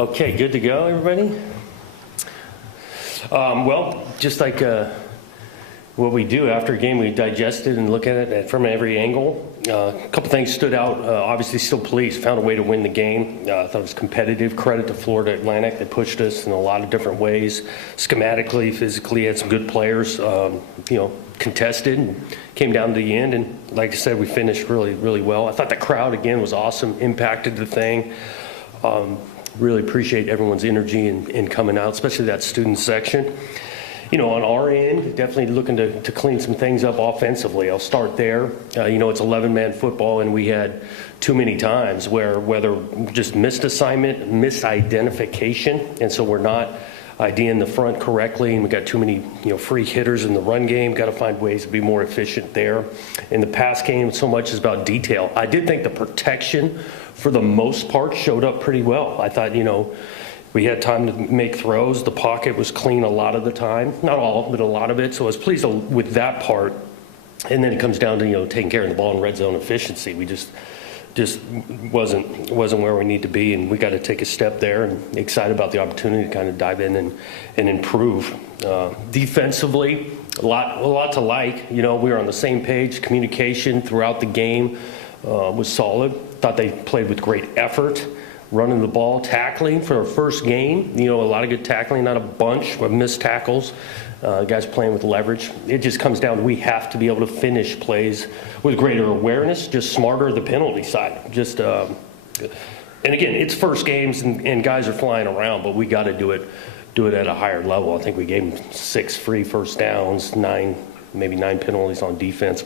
Okay, good to go, everybody? Well, just like what we do after a game, we digest it and look at it from every angle. A couple things stood out. Obviously, still pleased. Found a way to win the game. I thought it was competitive. Credit to Florida Atlantic. They pushed us in a lot of different ways. Schematically, physically, had some good players. Contested and came down to the end. And like I said, we finished really, really well. I thought the crowd, again, was awesome. Impacted the thing. Really appreciate everyone's energy in coming out, especially that student section. On our end, definitely looking to clean some things up offensively. I'll start there. It's 11-man football, and we had too many times whether just missed assignment, misidentification, and so we're not IDing the front correctly, and we got too many free hitters in the run game. Got to find ways to be more efficient there. In the pass game, so much is about detail. I did think the protection, for the most part, showed up pretty well. I thought, we had time to make throws. The pocket was clean a lot of the time. Not all, but a lot of it. So I was pleased with that part. And then it comes down to, taking care of the ball in red zone efficiency. We just wasn't where we need to be, and we got to take a step there, and excited about the opportunity to kind of dive in and improve. Defensively, a lot to like. We were on the same page. Communication throughout the game was solid. Thought they played with great effort. Running the ball, tackling for our first game. A lot of good tackling, not a bunch of missed tackles. Guys playing with leverage. It just comes down to we have to be able to finish plays with greater awareness, just smarter the penalty side. And again, it's first games and guys are flying around, but we got to do it at a higher level. I think we gave them 6 free first downs, 9 penalties on defense,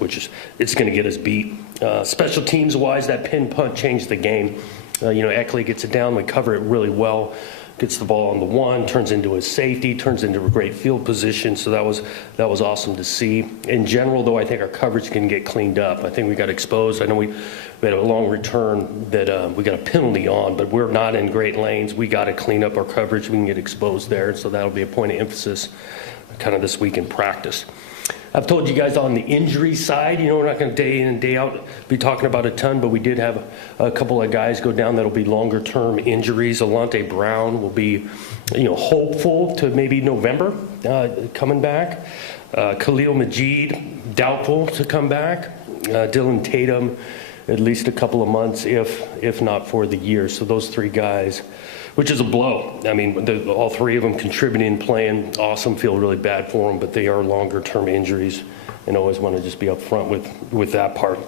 it's going to get us beat. Special teams wise, that pin punt changed the game. Eckley gets it down, we cover it really well, gets the ball on the 1, turns into a safety, turns into a great field position, so that was awesome to see. In general, though, I think our coverage can get cleaned up. I think we got exposed. I know we had a long return that we got a penalty on, but we're not in great lanes. We got to clean up our coverage. We can get exposed there, and so that'll be a point of emphasis kind of this week in practice. I've told you guys on the injury side, we're not going to day in and day out be talking about a ton, but we did have a couple of guys go down that'll be longer-term injuries. Alante Brown will be, hopeful to maybe November coming back. Khalil Majid, doubtful to come back. Dylan Tatum, at least a couple of months, if not for the year. So those 3 guys, which is a blow. I mean, all 3 of them contributing, playing awesome, feel really bad for them, but they are longer-term injuries, and always want to just be up front with that part.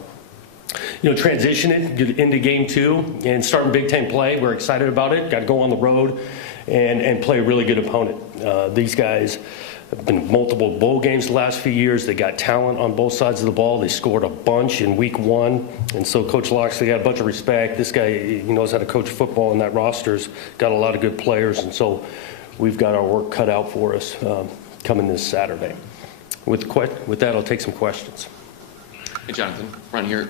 Transitioning into game 2 and starting Big Ten play. We're excited about it. Got to go on the road and play a really good opponent. These guys have been in multiple bowl games the last few years. They got talent on both sides of the ball. They scored a bunch in week 1. And so Coach Loxley got a bunch of respect. This guy, he knows how to coach football, and that roster's got a lot of good players. And so we've got our work cut out for us coming this Saturday. With that, I'll take some questions. Hey, Jonathan, Ron here.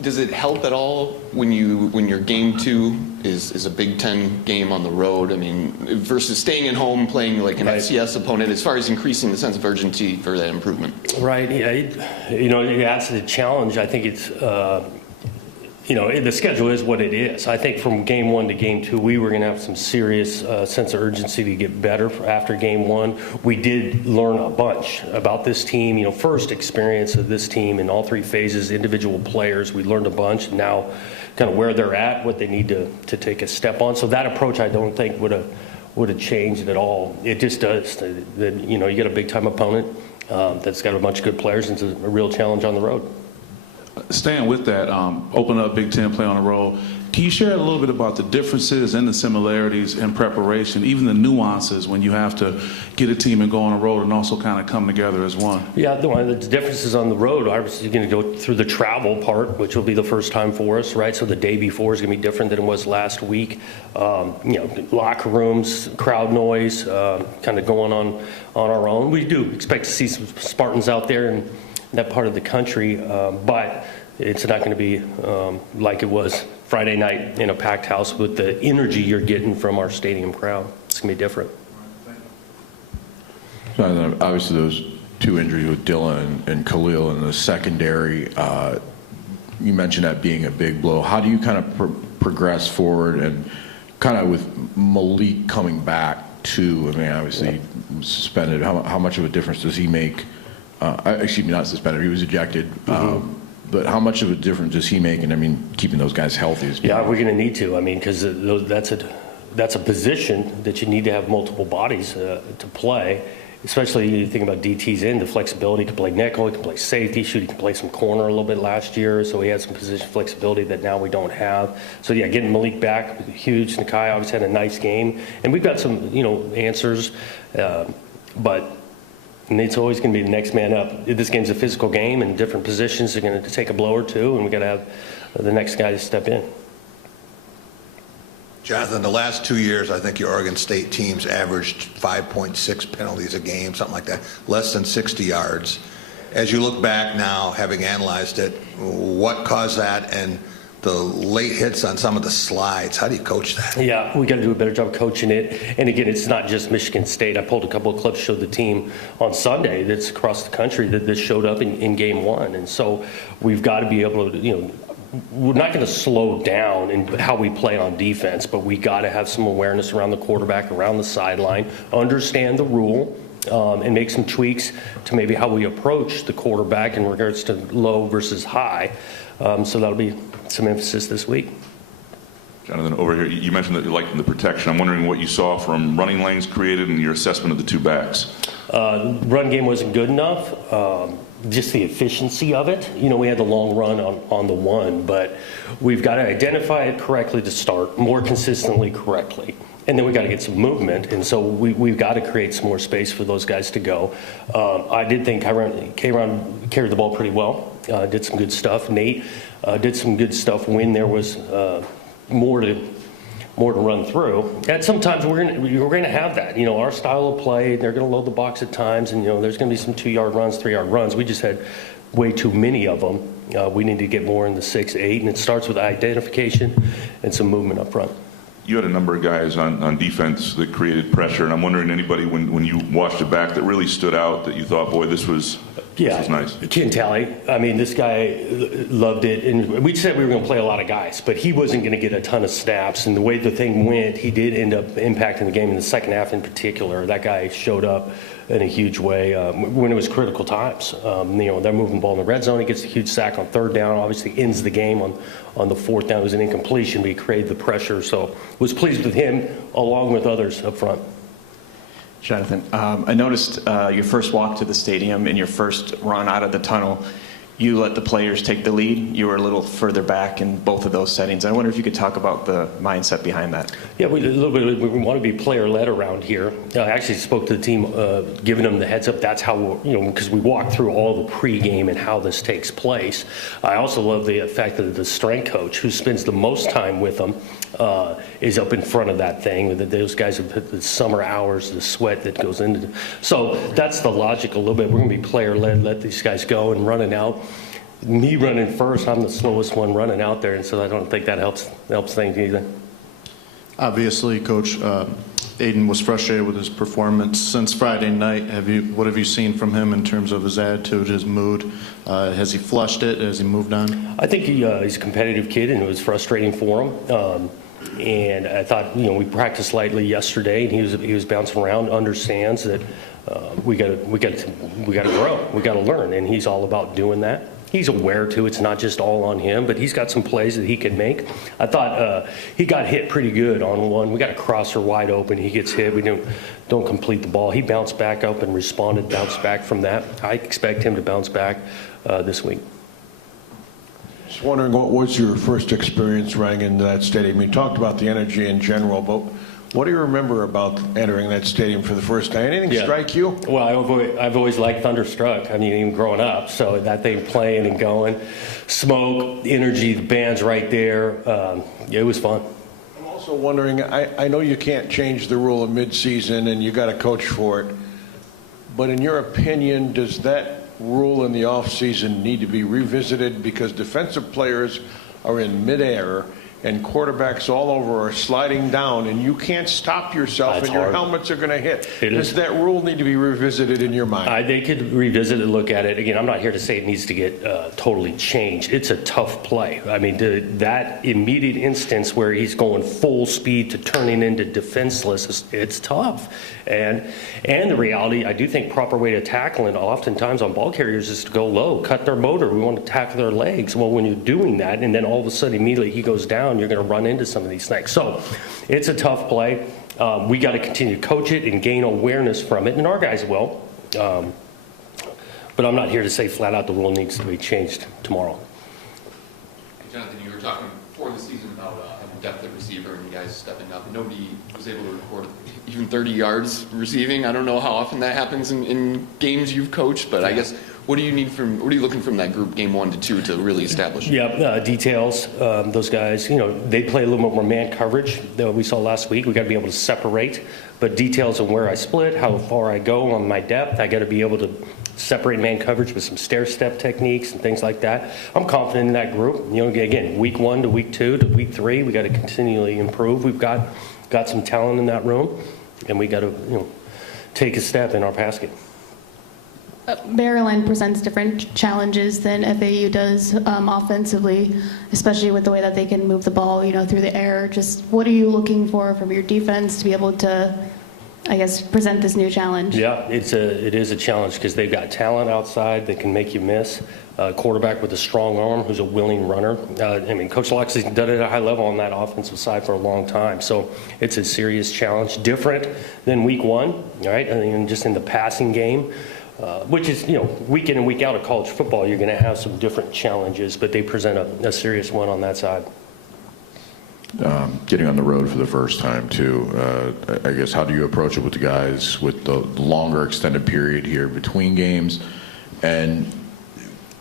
Does it help at all when your game 2 is a Big Ten game on the road? I mean, versus staying at home playing like an FCS opponent, as far as increasing the sense of urgency for that improvement. Right. Yeah. That's the challenge. I think it's. The schedule is what it is. I think from game 1 to game 2, we were going to have some serious sense of urgency to get better after game 1. We did learn a bunch about this team. First experience of this team in all 3 phases, individual players. We learned a bunch. Now, kind of where they're at, what they need to take a step on. So that approach, I don't think would have changed at all. It just does. You get a big time opponent that's got a bunch of good players, and it's a real challenge on the road. Staying with that, open up Big Ten play on the road. Can you share a little bit about the differences and the similarities in preparation, even the nuances when you have to get a team and go on a road and also kind of come together as one? Yeah, the differences on the road, obviously you're going to go through the travel part, which will be the first time for us, right? So the day before is going to be different than it was last week. Locker rooms, crowd noise, kind of going on our own. We do expect to see some Spartans out there in that part of the country, but it's not going to be like it was Friday night in a packed house with the energy you're getting from our stadium crowd. It's going to be different. So obviously those 2 injuries with Dylan and Khalil in the secondary, you mentioned that being a big blow. How do you kind of progress forward and kind of with Malik coming back too, I mean, obviously he was suspended. How much of a difference does he make? Excuse me, not suspended. He was ejected. But how much of a difference does he make? And I mean, keeping those guys healthy is Yeah, we're going to need to. I mean, because that's a position that you need to have multiple bodies to play. Especially you think about DT's the flexibility. He can play nickel, he can play safety, he can play some corner a little bit last year, so he had some position flexibility that now we don't have. So yeah, getting Malik back, huge. Nakai obviously had a nice game, and we've got some answers, but it's always going to be the next man up. This game's a physical game, and different positions are going to take a blow or two, and we got to have the next guy to step in. Jonathan, the last 2 years, I think your Oregon State teams averaged 5.6 penalties a game, something like that, less than 60 yards. As you look back now, having analyzed it, what caused that, and the late hits on some of the slides, how do you coach that? Yeah, we got to do a better job coaching it. And again, it's not just Michigan State. I pulled a couple of clips, showed the team on Sunday that's across the country that this showed up in game one. And so we've got to be able to, we're not going to slow down in how we play on defense, but we got to have some awareness around the quarterback, around the sideline, understand the rule, and make some tweaks to maybe how we approach the quarterback in regards to low versus high. So that'll be some emphasis this week. Jonathan, over here, you mentioned that you liked the protection. I'm wondering what you saw from running lanes created and your assessment of the two backs. Run game wasn't good enough. Just the efficiency of it. We had the long run on the one, but we've got to identify it correctly to start, more consistently correctly. And then we got to get some movement, and so we've got to create some more space for those guys to go. I did think Kayron carried the ball pretty well, did some good stuff. Nate did some good stuff when there was more to run through. And sometimes we're going to have that. Our style of play, they're going to load the box at times, and there's going to be some 2-yard runs, 3-yard runs. We just had way too many of them. We need to get more in the 6, 8, and it starts with identification and some movement up front. You had a number of guys on defense that created pressure, and I'm wondering anybody when you watched it back that really stood out that you thought, boy, this was nice. Ken Talley. I mean, this guy loved it. And we said we were going to play a lot of guys, but he wasn't going to get a ton of snaps. And the way the thing went, he did end up impacting the game in the second half in particular. That guy showed up in a huge way when it was critical times. They're moving the ball in the red zone. He gets a huge sack on third down, obviously ends the game on the fourth down. It was an incompletion, but he created the pressure. So was pleased with him along with others up front. Jonathan, I noticed your first walk to the stadium and your first run out of the tunnel, you let the players take the lead. You were a little further back in both of those settings. I wonder if you could talk about the mindset behind that. Yeah, we want to be player-led around here. I actually spoke to the team, giving them the heads up. That's how, because we walked through all the pregame and how this takes place. I also love the fact that the strength coach, who spends the most time with them, is up in front of that thing. Those guys have put the summer hours, the sweat that goes into it. So that's the logic a little bit. We're going to be player-led, let these guys go and running out. Me running first, I'm the slowest one running out there, and so I don't think that helps things either. Obviously, Coach, Aiden was frustrated with his performance since Friday night. What have you seen from him in terms of his attitude, his mood? Has he flushed it? Has he moved on? I think he's a competitive kid, and it was frustrating for him. And I thought, we practiced lightly yesterday, and he was bouncing around. Understands that we got to grow, we got to learn, and he's all about doing that. He's aware too. It's not just all on him, but he's got some plays that he can make. I thought he got hit pretty good on one. We got a crosser wide open. He gets hit. We don't complete the ball. He bounced back up and bounced back from that. I expect him to bounce back this week. Just wondering, what was your first experience running into that stadium? You talked about the energy in general, but what do you remember about entering that stadium for the first time? Anything strike you? Well, I've always liked Thunderstruck. I mean, even growing up. So that thing playing and going, smoke, energy, the band's right there. It was fun. I'm also wondering, I know you can't change the rule of midseason and you got to coach for it, but in your opinion, does that rule in the offseason need to be revisited because defensive players are in midair and quarterbacks all over are sliding down, and you can't stop yourself, That's and your hard. helmets are going to hit. It Does is. that rule need to be revisited in your mind? They could revisit it, look at it. Again, I'm not here to say it needs to get totally changed. It's a tough play. I mean, that immediate instance where he's going full speed to turning into defenseless, it's tough. And the reality, I do think proper way to tackle it oftentimes on ball carriers is to go low, cut their motor. We want to tackle their legs. Well, when you're doing that, and then all of a sudden immediately he goes down, you're going to run into some of these things. So it's a tough play. We got to continue to coach it and gain awareness from it, and our guys will. But I'm not here to say flat out the rule needs to be changed tomorrow. Jonathan, you were talking before the season about having depth at receiver and you guys stepping up. Nobody was able to record even 30 yards receiving. I don't know how often that happens in games you've coached, but I guess what are you looking from that group game 1 to 2 to really establish? Yeah, details. Those guys, they play a little bit more man coverage than we saw last week. We got to be able to separate, but details on where I split, how far I go on my depth. I got to be able to separate man coverage with some stair step techniques and things like that. I'm confident in that group. Again, week 1 to week 2 to week 3, we got to continually improve. We've got some talent in that room, and we got to take a step in our pass game. Maryland presents different challenges than FAU does offensively, especially with the way that they can move the ball, through the air. Just what are you looking for from your defense to be able to, I guess, present this new challenge? Yeah, it is a challenge because they've got talent outside that can make you miss. Quarterback with a strong arm who's a willing runner. Coach Loxley's done it at a high level on that offensive side for a long time. So it's a serious challenge, different than week 1, right? Just in the passing game. Which is, week in and week out of college football, you're going to have some different challenges, but they present a serious one on that side. Getting on the road for the first time, too, I guess, how do you approach it with the guys with the longer extended period here between games and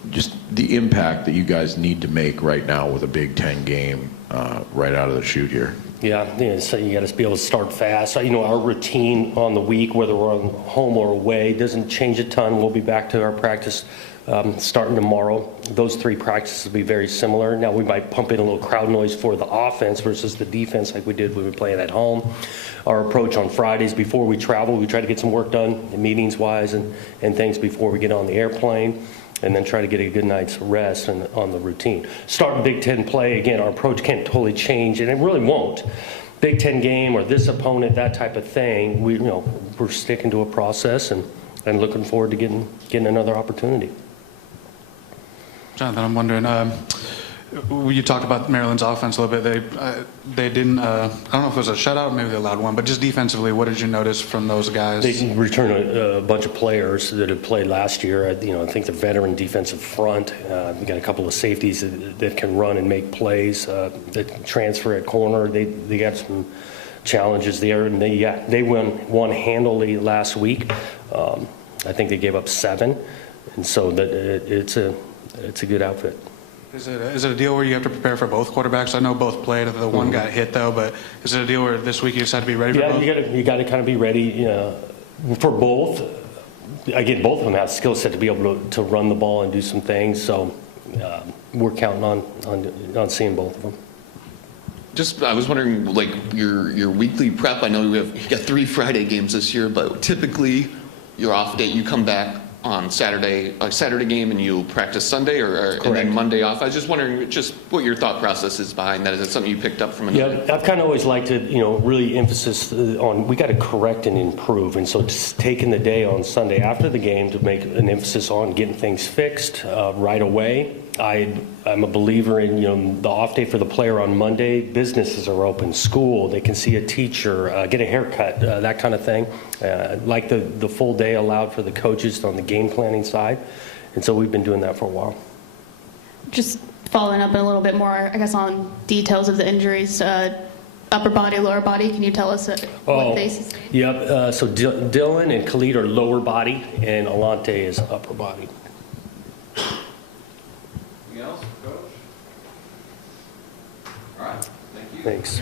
just the impact that you guys need to make right now with a Big Ten game right out of the chute here? Yeah, so you got to be able to start fast. Our routine on the week, whether we're on home or away, doesn't change a ton. We'll be back to our practice starting tomorrow. Those 3 practices will be very similar. Now, we might pump in a little crowd noise for the offense versus the defense like we did when we were playing at home. Our approach on Fridays before we travel, we try to get some work done meetings-wise and things before we get on the airplane, and then try to get a good night's rest on the routine. Starting Big Ten play, again, our approach can't totally change, and it really won't. Big Ten game or this opponent, that type of thing, we're sticking to a process and looking forward to getting another opportunity. Jonathan, I'm wondering, you talked about Maryland's offense a little bit. They didn't, I don't know if it was a shutout, maybe they allowed one, but just defensively, what did you notice from those guys? They returned a bunch of players that had played last year. I think the veteran defensive front. We got a couple of safeties that can run and make plays. That transfer at corner. They got some challenges there, and they won handily last week. I think they gave up 7, and so it's a good outfit. Is it a deal where you have to prepare for both quarterbacks? I know both played. The one got hit, though, but is it a deal where this week you just have to be ready for both? Yeah, you got to kind of be ready for both. Again, both of them have skill set to be able to run the ball and do some things, so we're counting on seeing both of them. I was wondering, like, your weekly prep. I know you got 3 Friday games this year, but typically your off day, you come back on Saturday game, and you'll practice Sunday, and then Monday off. I was just wondering just what your thought process is behind that. Is it something you picked up from another? Yeah, I've kind of always liked to, really emphasis on we got to correct and improve, and so just taking the day on Sunday after the game to make an emphasis on getting things fixed right away. I'm a believer in the off day for the player on Monday. Businesses are open, school, they can see a teacher, get a haircut, that kind of thing. Like the full day allowed for the coaches on the game planning side, and so we've been doing that for a while. Just following up a little bit more, I guess, on details of the injuries. Upper body, lower body. Can you tell us what they sustained? Yep. So Dylan and Khalid are lower body, and Alante is upper body. Anything else, Coach? All right. Thank you. Thanks.